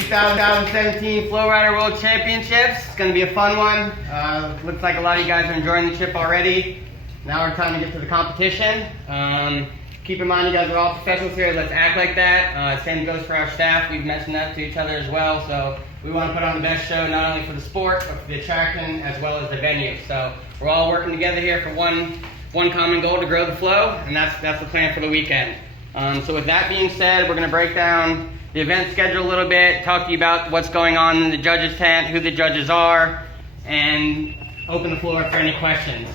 2017 FlowRider World Championships. It's going to be a fun one. Looks like a lot of you guys are enjoying the trip already. Now we're time to get to the competition. Keep in mind you guys are all professionals here. Let's act like that. Same goes for our staff. We've mentioned that to each other as well. So we want to put on the best show, not only for the sport, but for the attraction as well as the venue. So we're all working together here for one common goal, to grow the flow, and that's the plan for the weekend. So with that being said, we're going to break down the event schedule a little bit, talk to you about what's going on in the judges tent, who the judges are, and open the floor for any questions.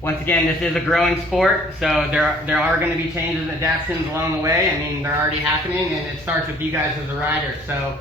Once again, this is a growing sport, so there are going to be changes and adaptations along the way. I mean, they're already happening, and it starts with you guys as the riders. So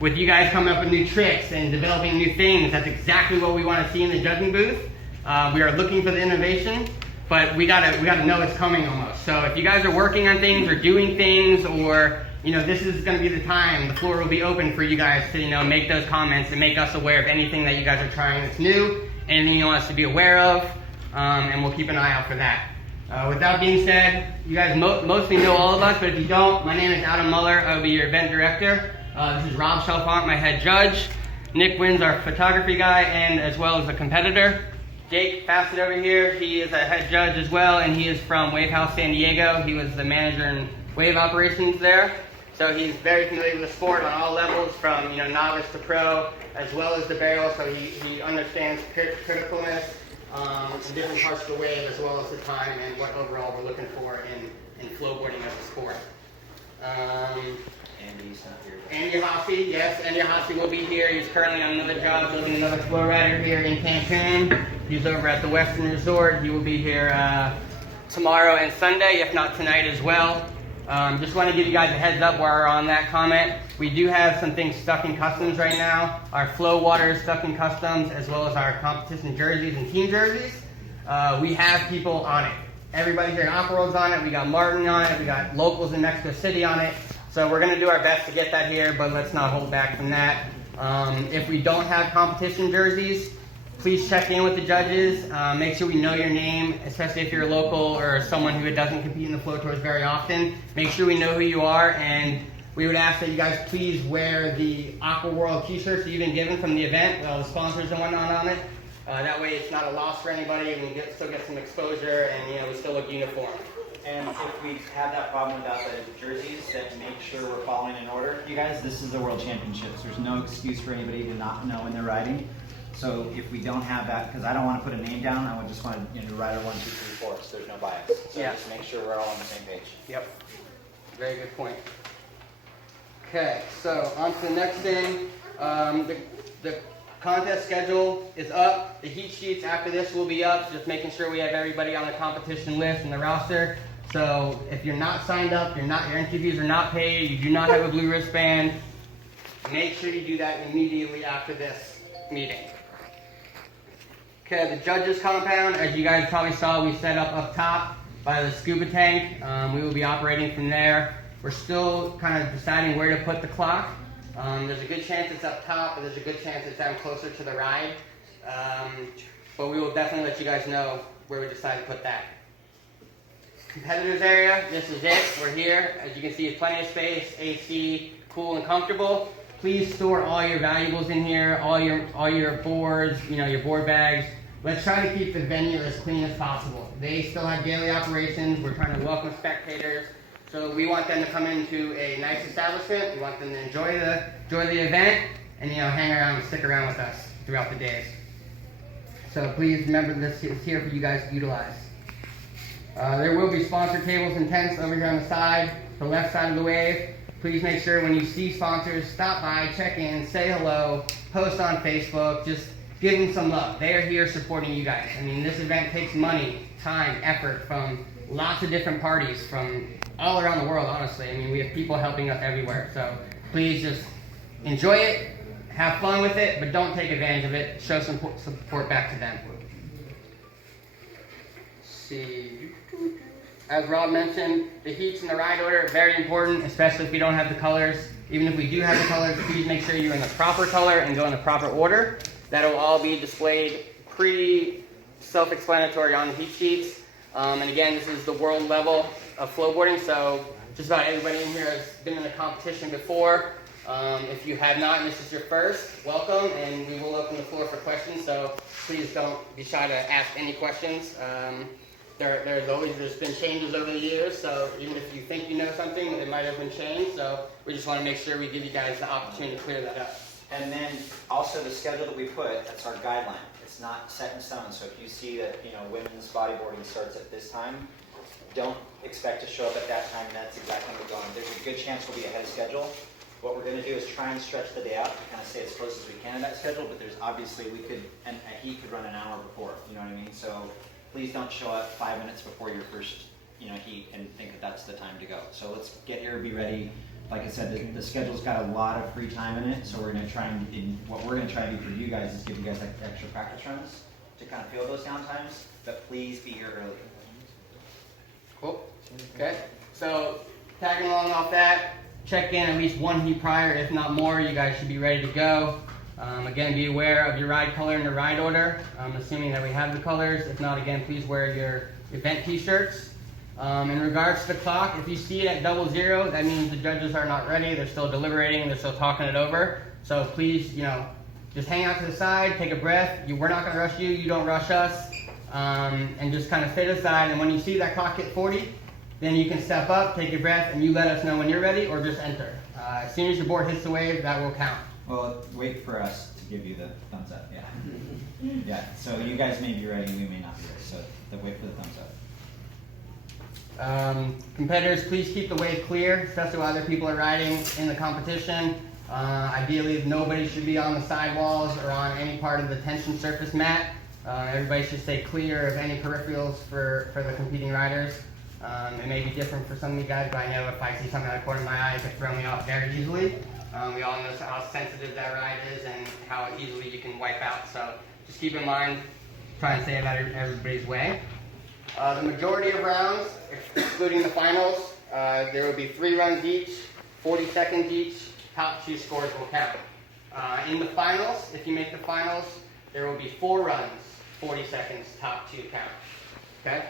with you guys coming up with new tricks and developing new things, that's exactly what we want to see in the judging booth. We are looking for the innovation, but we gotta know it's coming almost. So if you guys are working on things or doing things, or this is going to be the time. The floor will be open for you guys to make those comments and make us aware of anything that you guys are trying that's new, anything you want us to be aware of. And we'll keep an eye out for that. With that being said, you guys mostly know all of us, but if you don't, my name is Adam Muller. I'll be your event director. This is Rob Chalfant, my head judge. Nick Wynn's our photography guy, and as well as a competitor. Jake Fassett over here, he is a head judge as well, and he is from FlowHouse San Diego. He was the manager in wave operations there. So he's very familiar with the sport on all levels, from novice to pro, as well as the barrel, so he understands criticalness, in different parts of the wave, as well as the time and what overall we're looking for in flowboarding as a sport. Andy's not here. Andy Hossie, yes, Andy Hossie will be here. He's currently on another job building another FlowRider here in Cancun. He's over at the Western Resort. He will be here tomorrow and Sunday, if not tonight as well. Just want to give you guys a heads up while we're on that comment. We do have some things stuck in customs right now. Our Flowboarders stuck in customs, as well as our competition jerseys and team jerseys. We have people on it. Everybody here in Aqua World's on it. We got Martin on it. We got locals in Mexico City on it. So we're going to do our best to get that here, but let's not hold back from that. If we don't have competition jerseys, please check in with the judges. Make sure we know your name, especially if you're a local or someone who doesn't compete in the Flow Tours very often. Make sure we know who you are, and we would ask that you guys please wear the Aqua World t-shirts that you've been given from the event, the sponsors and whatnot on it. That way it's not a loss for anybody, and we still get some exposure, and we still look uniform. And if we have that problem without the jerseys, then make sure we're following in order. You guys, this is the World Championships. There's no excuse for anybody to not know when they're riding. So if we don't have that, because I don't want to put a name down, I would just want to rider 1, 2, 3, 4, so there's no bias. So just make sure we're all on the same page. Yep. Very good point. Okay, so on to the next thing. The contest schedule is up. The heat sheets after this will be up. Just making sure we have everybody on the competition list and the roster. So if you're not signed up, your interviews are not paid, you do not have a blue wristband, make sure you do that immediately after this meeting. Okay, the judges compound, as you guys probably saw, we set up top by the scuba tank. We will be operating from there. We're still kind of deciding where to put the clock. There's a good chance it's up top, but there's a good chance it's down closer to the ride. But we will definitely let you guys know where we decide to put that. Competitors area, this is it. We're here. As you can see, it's plenty of space, AC, cool and comfortable. Please store all your valuables in here, all your boards, your board bags. Let's try to keep the venue as clean as possible. They still have daily operations. We're trying to welcome spectators. So we want them to come into a nice establishment. We want them to enjoy the event and hang around and stick around with us throughout the days. So please remember, this is here for you guys to utilize. There will be sponsor tables and tents over here on the side, the left side of the wave. Please make sure when you see sponsors, stop by, check in, say hello, post on Facebook, just give them some love. They are here supporting you guys. I mean, this event takes money, time, effort from lots of different parties from all around the world, honestly. I mean, we have people helping us everywhere. So please just enjoy it, have fun with it, but don't take advantage of it. Show some support back to them. Let's see. As Rob mentioned, the heats and the ride order are very important, especially if we don't have the colors. Even if we do have the colors, please make sure you're in the proper color and go in the proper order. That'll all be displayed pretty self-explanatory on the heat sheets. And again, this is the world level of flowboarding, so just about everybody in here has been in a competition before. If you have not, and this is your first, welcome, and we will open the floor for questions, so please don't be shy to ask any questions. There's been changes over the years, so even if you think you know something, it might have been changed, so we just want to make sure we give you guys the opportunity to clear that up. And then also the schedule that we put, that's our guideline. It's not set in stone, so if you see that, women's bodyboarding starts at this time, don't expect to show up at that time, and that's exactly what we're going. There's a good chance we'll be ahead of schedule. What we're going to do is try and stretch the day out to kind of stay as close as we can to that schedule, but there's obviously a heat could run an hour before, you know what I mean? So please don't show up 5 minutes before your first, heat and think that that's the time to go. So let's get here, be ready. Like I said, the schedule's got a lot of free time in it, so we're going to try what we're going to try to do for you guys is give you guys like extra practice runs to kind of feel those downtimes, but please be here early. Cool. Okay. So tagging along off that, check in at least one heat prior, if not more. You guys should be ready to go. Again, be aware of your ride color and your ride order. Assuming that we have the colors. If not, again, please wear your event t-shirts. In regards to the clock, if you see it at 00, that means the judges are not ready. They're still deliberating. They're still talking it over. So please, just hang out to the side, take a breath. We're not going to rush you. You don't rush us. And just kind of stay to the side. And when you see that clock hit 40, then you can step up, take your breath, and you let us know when you're ready, or just enter. As soon as your board hits the wave, that will count. Well, wait for us to give you the thumbs up. Yeah. Yeah. So you guys may be ready. We may not be ready. So wait for the thumbs up. Competitors, please keep the wave clear, especially while other people are riding in the competition. Ideally, nobody should be on the sidewalls or on any part of the tension surface mat. Everybody should stay clear of any peripherals for the competing riders. It may be different for some of you guys, but I know if I see something out of the corner of my eye, it could throw me off very easily. We all know how sensitive that ride is and how easily you can wipe out. So just keep in mind, try and stay out of everybody's way. The majority of rounds, excluding the finals, there will be 3 runs each, 40 seconds each. Top 2 scores will count. In the finals, if you make the finals, there will be 4 runs, 40 seconds, top 2 count. Okay?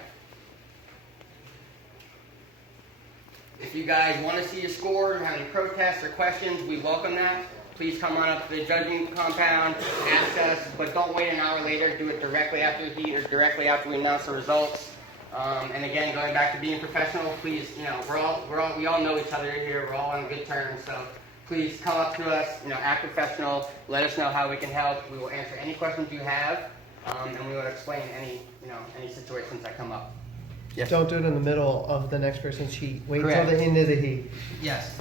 If you guys want to see your score, have any protests or questions, we welcome that. Please come on up to the judging compound, ask us, but don't wait an hour later. Do it directly after the heat or directly after we announce the results. And again, going back to being professional, please, we all know each other here. We're all on good terms, so please come up to us, act professional. Let us know how we can help. We will answer any questions you have, and we will explain any situations that come up. Yes. Don't do it in the middle of the next person's heat. Wait Correct. till the end of the heat. Yes.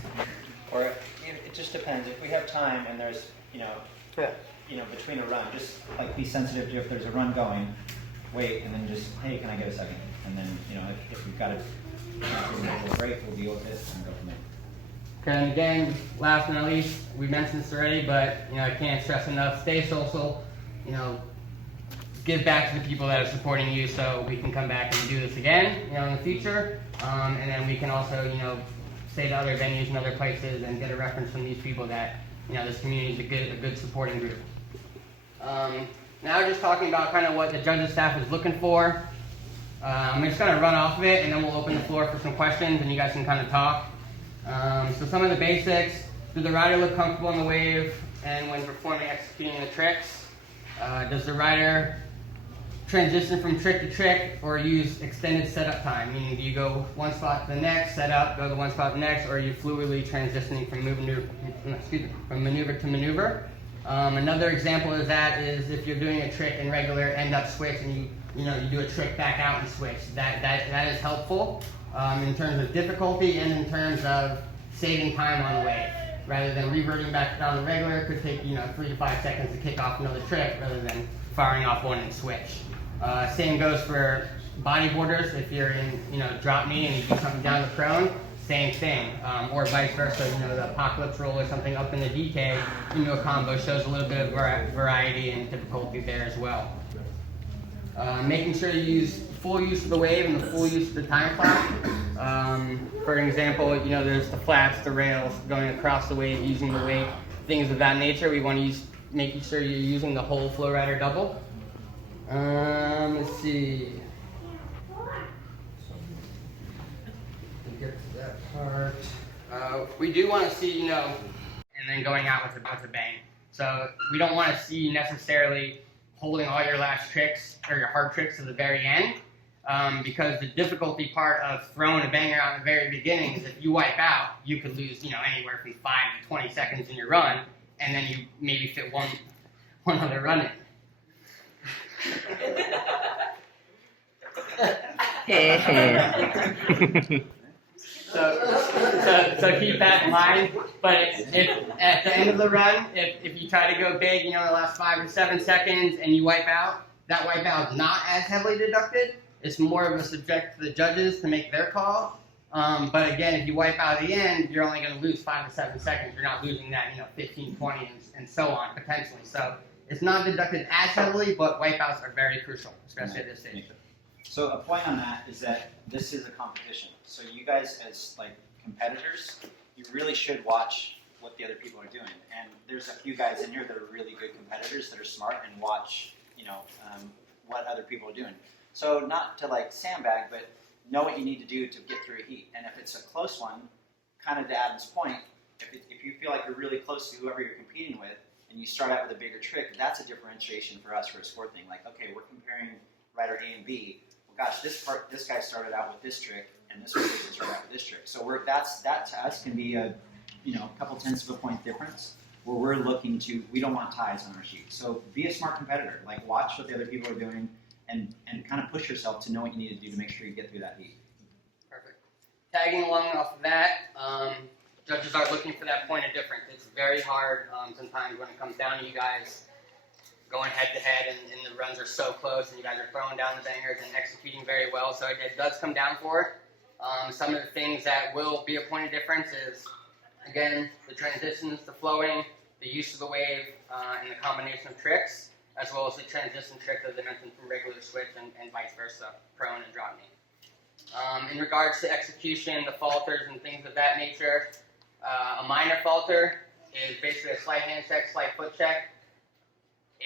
Or it just depends. If we have time and there's, between a run, just like be sensitive to if there's a run going, wait, and then just, hey, can I get a second? And then, if we've got a break, we'll deal with it and go from there. Okay, and again, last but not least, we mentioned this already, but I can't stress enough, stay social, give back to the people that are supporting you so we can come back and do this again, in the future. And then we can also, say to other venues and other places and get a reference from these people that, this community is a good supporting group. Now just talking about kind of what the judges staff is looking for. I'm just going to run off of it and then we'll open the floor for some questions and you guys can kind of talk. So some of the basics, does the rider look comfortable on the wave and when executing the tricks? Does the rider transition from trick to trick or use extended setup time? Meaning, do you go one spot to the next, set up, go to one spot to the next, or are you fluidly transitioning from maneuver to maneuver? Another example of that is if you're doing a trick and regular end up switch and you do a trick back out and switch. That is helpful in terms of difficulty and in terms of saving time on the wave. Rather than reverting back down the regular, it could take 3 to 5 seconds to kick off another trick rather than firing off one and switch. Same goes for bodyboarders. If you're in drop knee and you do something down the prone, same thing. Or vice versa, the apocalypse roll or something up in the DK into a combo shows a little bit of variety and difficulty there as well. Making sure you use full use of the wave and the full use of the time clock. For example, there's the flats, the rails going across the wave, using the weight, things of that nature. We want to use making sure you're using the whole FlowRider double. Let's see. We'll get to that part. We do want to see, and then going out with a bang. So we don't want to see you necessarily holding all your last tricks or your hard tricks to the very end, because the difficulty part of throwing a banger out in the very beginning is if you wipe out, you could lose, anywhere from 5 to 20 seconds in your run, and then you maybe fit one other run in. So keep that in mind. But if at the end of the run, if you try to go big, the last 5 or 7 seconds, and you wipe out, that wipeout is not as heavily deducted. It's more of a subject to the judges to make their call. But again, if you wipe out at the end, you're only going to lose 5 to 7 seconds. You're not losing that, 15, 20, and so on, potentially. So it's not deducted as heavily, but wipeouts are very crucial, especially at this stage. So a point on that is that this is a competition. So you guys as competitors, you really should watch what the other people are doing. And there's a few guys in here that are really good competitors that are smart and watch, what other people are doing. So not to sandbag, but know what you need to do to get through a heat. And if it's a close one, kind of to Adam's point, if you feel like you're really close to whoever you're competing with, and you start out with a bigger trick, that's a differentiation for us for a sport thing. Okay, we're comparing rider A and B. Well, gosh, this guy started out with this trick, and this person started out with this trick. So that to us can be a couple tenths of a point difference where we're looking to. We don't want ties on our sheet. So be a smart competitor. Watch what the other people are doing, and kind of push yourself to know what you need to do to make sure you get through that heat. Perfect. Tagging along off of that, judges are looking for that point of difference. It's very hard sometimes when it comes down to you guys going head-to-head, and the runs are so close, and you guys are throwing down the bangers and executing very well, so it does come down for it. Some of the things that will be a point of difference is, again, the transitions, the flowing, the use of the wave, and the combination of tricks, as well as the transition trick that I mentioned from regular switch and vice versa, prone and drop knee. In regards to execution, the falters and things of that nature, a minor falter is basically a slight hand check, slight foot check.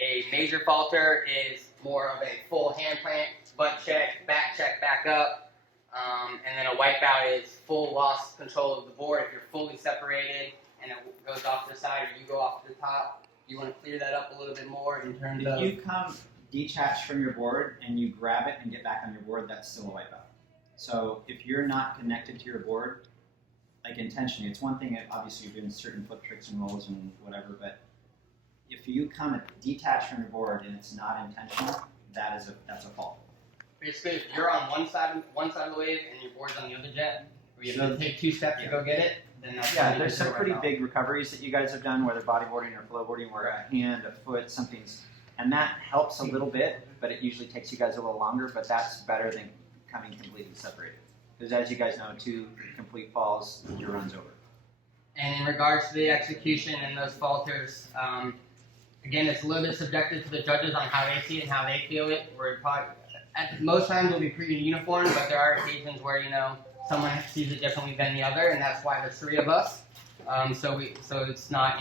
A major falter is more of a full hand plant, butt check, back up. And then a wipeout is full loss control of the board. If you're fully separated and it goes off to the side or you go off to the top, you want to clear that up a little bit more in terms of... If you come detached from your board and you grab it and get back on your board, that's still a wipeout. So if you're not connected to your board, intentionally, it's one thing that obviously you're doing certain flip tricks and rolls and whatever, but if you come detached from your board and it's not intentional, that's a fault. Basically, if you're on one side of the wave and your board's on the other jet, or you have to take 2 steps to go get it, then that's... Yeah, there's some pretty big recoveries that you guys have done, whether bodyboarding or flowboarding, where a hand, a foot, something's... And that helps a little bit, but it usually takes you guys a little longer, but that's better than coming completely separated. Because as you guys know, 2 complete falls, your run's over. And in regards to the execution and those falters, again, it's a little bit subjective to the judges on how they see it and how they feel it. Most times we'll be pretty uniform, but there are occasions where, someone sees it differently than the other, and that's why there's 3 of us. So it's not,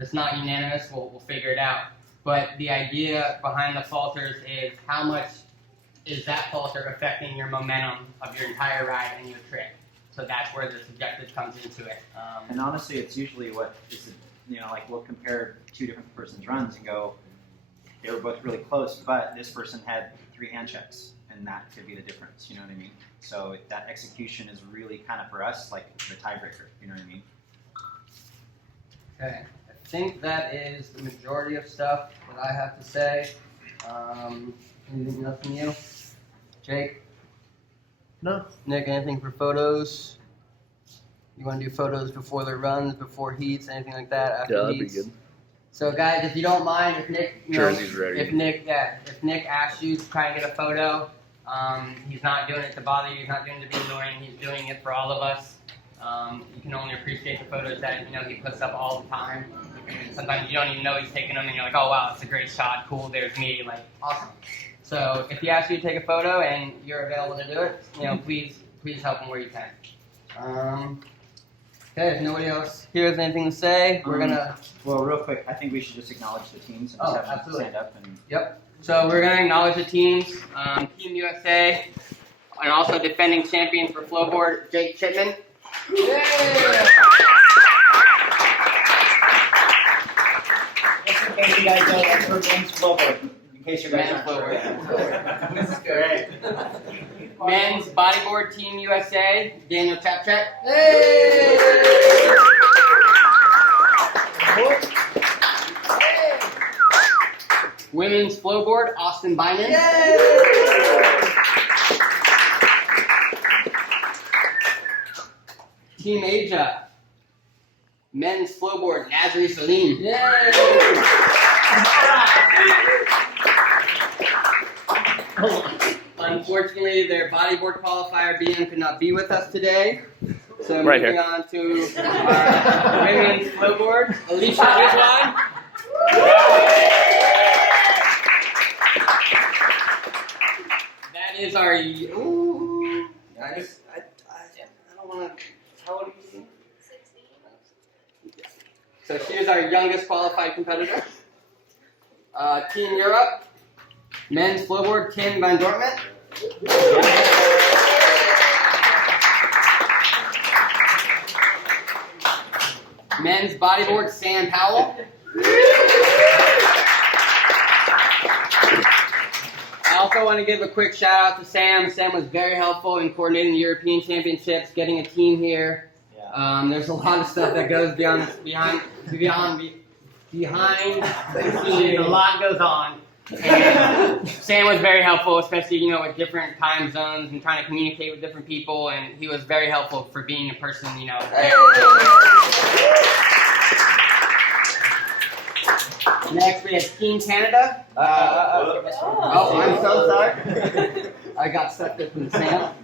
it's not unanimous. We'll figure it out. But the idea behind the falters is how much is that falter affecting your momentum of your entire ride and your trick. So that's where the subjective comes into it. And honestly, it's usually what is, we'll compare 2 different persons' runs and go, they were both really close, but this person had 3 hand checks, and that could be the difference, you know what I mean? So that execution is really kind of, for us, like the tiebreaker, you know what I mean? Okay, I think that is the majority of stuff that I have to say. Anything else from you? Jake? No. Nick, anything for photos? You want to do photos before the runs, before heats, anything like that? After Yeah, that'd heats? be good. So guys, if you don't mind, if Nick, Jersey's ready. If Nick asks you to try and get a photo, he's not doing it to bother you. He's not doing it to be annoying. He's doing it for all of us. You can only appreciate the photos that he puts up all the time. And sometimes you don't even know he's taking them, and you're like, oh wow, it's a great shot. Cool, there's me. Awesome. So if he asks you to take a photo and you're available to do it, please help him where you can. Okay, if nobody else here has anything to say, we're gonna... Well, real quick, I think we should just acknowledge the teams and just have them absolutely. stand up. And Yep. So we're gonna acknowledge the teams. Team USA, and also defending champion for Flowboard, Jake Chipman. Yeah. for men's flowboarding, in case you guys Men's aren't sure. This is great. Men's bodyboard team USA, Daniel Chapchak. Women's flowboard, Austin Byman. Team Asia, men's flowboard, Nazri Salim. Unfortunately, their bodyboard qualifier, BM, could not be with us today. So moving on to our women's flowboard, Alicia Ridwan. That is our. Ooh, I don't want to. How old are you? 16. So she is our youngest qualified competitor. Team Europe, men's flowboard, Tim Van Dortmund. Men's bodyboard, Sam Powell. I also want to give a quick shout out to Sam. Sam was very helpful in coordinating the European Championships, getting a team here. There's a lot of stuff that goes behind the scenes. A lot goes on. And Sam was very helpful, especially with different time zones and trying to communicate with different people. And he was very helpful for being a person, Next, we have Team Canada. Oh, I'm so sorry. I got stuck there from Sam.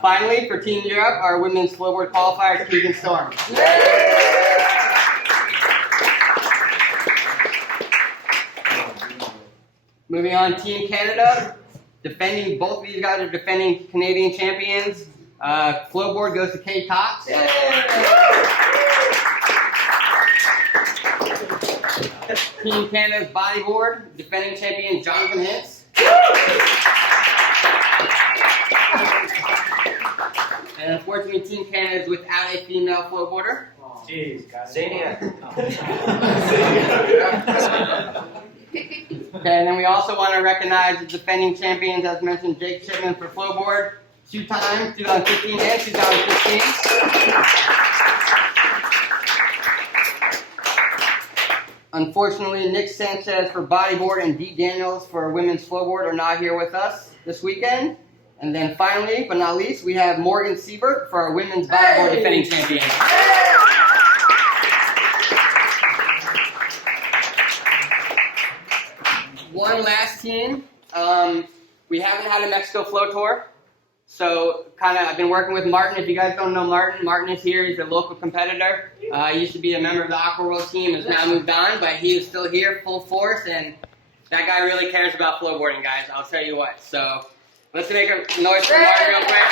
Finally, for Team Europe, our women's flowboard qualifier, Keegan Storm. Moving on, Team Canada. Both of these guys are defending Canadian champions. Flowboard goes to Kay Cox. Team Canada's bodyboard, defending champion Jonathan Hintz. And unfortunately, Team Canada is without a female flowboarder. Jeez, guys. Okay, and then we also want to recognize the defending champions, as mentioned, Jake Shipman for flowboard, 2 times, 2015 and 2016. Unfortunately, Nick Sanchez for bodyboard and Dee Daniels for women's flowboard are not here with us this weekend. And then finally, but not least, we have Morgan Siebert for our women's bodyboard defending champion. One last team. We haven't had a Mexico Flow Tour. So I've been working with Martin. If you guys don't know Martin, Martin is here. He's a local competitor. He used to be a member of the Aqua World team, has now moved on, but he is still here full force, and that guy really cares about flowboarding, guys. I'll tell you what. So let's make a noise for Martin real quick.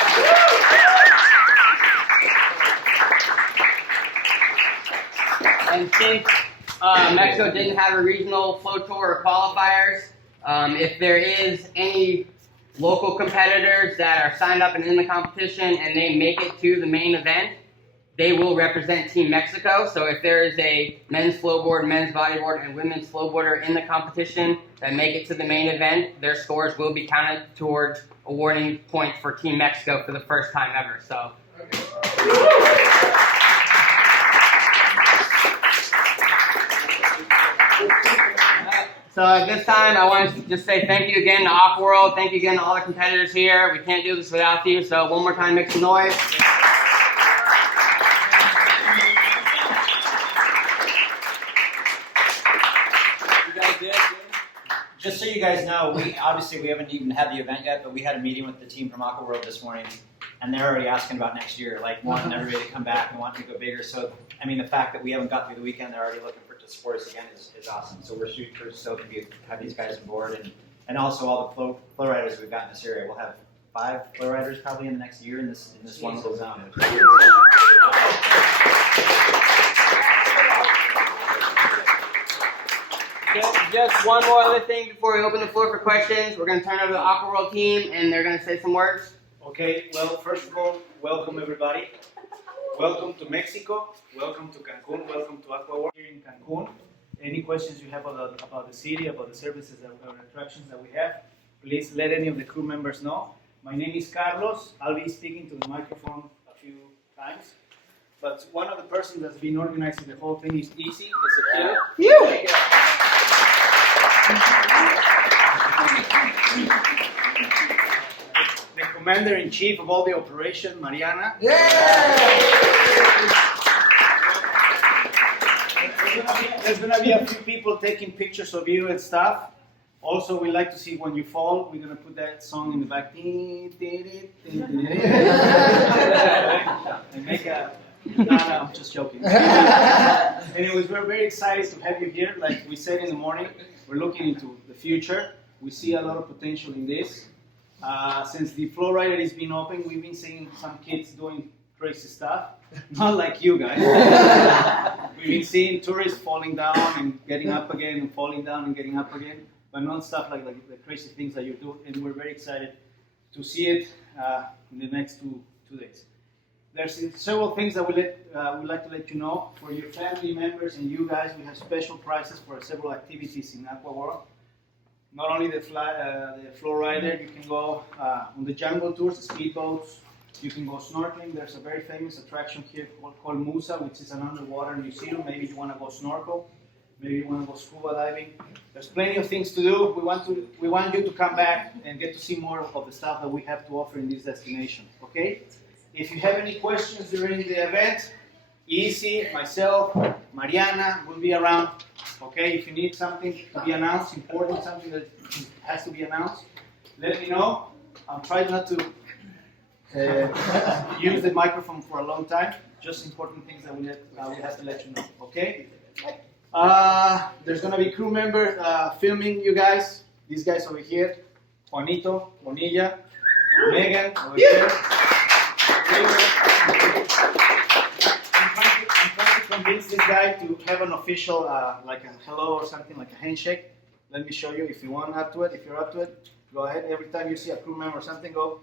And since Mexico didn't have a regional flow tour or qualifiers, if there is any local competitors that are signed up and in the competition and they make it to the main event, they will represent Team Mexico. So if there is a men's flowboard, men's bodyboard, and women's flowboarder in the competition that make it to the main event, their scores will be counted towards awarding points for Team Mexico for the first time ever. So. So at this time, I want to just say thank you again to Aqua World. Thank you again to all the competitors here. We can't do this without you. So one more time, make some noise. You guys did. Just so you guys know, we haven't even had the event yet, but we had a meeting with the team from Aqua World this morning, and they're already asking about next year, like wanting everybody to come back and wanting to go bigger. So, I mean, the fact that we haven't got through the weekend, they're already looking to support us again is awesome. So we're super stoked to have these guys on board, and also all the FlowRiders we've got in this area. We'll have 5 FlowRiders probably in the next year in this one little zone. Just one more other thing before we open the floor for questions. We're going to turn over to the Aqua World team, and they're going to say some words. Okay, well, first of all, welcome everybody. Welcome to Mexico. Welcome to Cancun. Welcome to Aqua World here in Cancun. Any questions you have about the city, about the services or attractions that we have, please let any of the crew members know. My name is Carlos. I'll be speaking to the microphone a few times. But one of the persons that's been organizing the whole thing is Easy. The commander-in-chief of all the operation, Mariana. There's gonna be a few people taking pictures of you and stuff. Also, we like to see when you fall. We're gonna put that song in the back. And make a. No, I'm just joking. Anyways, we're very excited to have you here. Like we said in the morning, we're looking into the future. We see a lot of potential in this. Since the FlowRider has been open, we've been seeing some kids doing crazy stuff. Not like you guys. We've been seeing tourists falling down and getting up again and falling down and getting up again. But not stuff like the crazy things that you do. And we're very excited to see it in the next two days. There's several things that we'd like to let you know. For your family members and you guys, we have special prices for several activities in Aqua World. Not only the FlowRider, you can go on the jungle tours, the speedboats. You can go snorkeling. There's a very famous attraction here called Musa, which is an underwater museum. Maybe you want to go snorkel. Maybe you want to go scuba diving. There's plenty of things to do. We want you to come back and get to see more of the stuff that we have to offer in this destination. Okay? If you have any questions during the event, Easy, myself, Mariana will be around. Okay? If you need something to be announced, important, something that has to be announced, let me know. I'll try not to use the microphone for a long time. Just important things that we have to let you know. Okay? There's gonna be crew member filming you guys. These guys over here, Juanito, Bonilla, Megan over here. I'm trying to convince this guy to have an official, like a hello or something, like a handshake. Let me show you if you want up to it. If you're up to it, go ahead. Every time you see a crew member or something, go.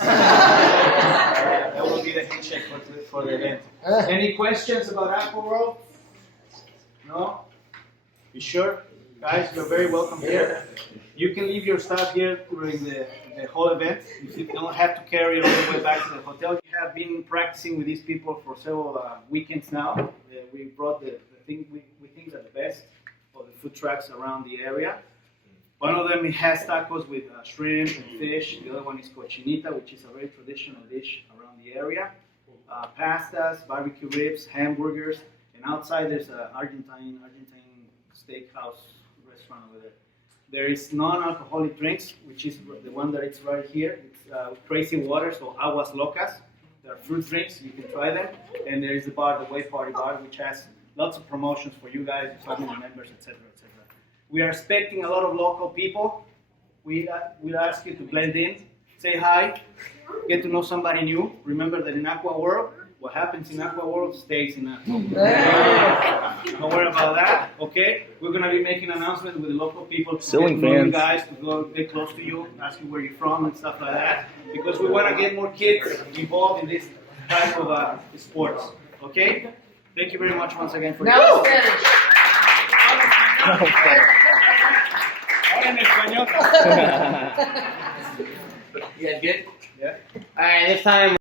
That will be the handshake for the event. Any questions about Aqua World? No? You sure? Guys, you're very welcome here. You can leave your stuff here during the whole event. You don't have to carry it all the way back to the hotel. We have been practicing with these people for several weekends now. We brought the thing we think are the best of the food trucks around the area. One of them has tacos with shrimp and fish. The other one is cochinita, which is a very traditional dish around the area. Pastas, barbecue ribs, hamburgers. And outside there's an Argentine steakhouse restaurant over there. There is non-alcoholic drinks, which is the one that is right here. It's crazy water, so aguas locas. There are fruit drinks, you can try them. And there is the bar, the Wave Party Bar, which has lots of promotions for you guys, family members, etc., etc. We are expecting a lot of local people. We'll ask you to blend in, say hi, get to know somebody new. Remember that in Aqua World, what happens in Aqua World stays in Aqua World. Don't worry about that, okay? We're going to be making announcements with the local people to get to know you guys, to go get close to you, ask you where you're from and stuff like that. Because we want to get more kids involved in this type of sports, okay? Thank you very much once again for your Spanish. Ahora en español. You guys good? Yeah. All right, this time.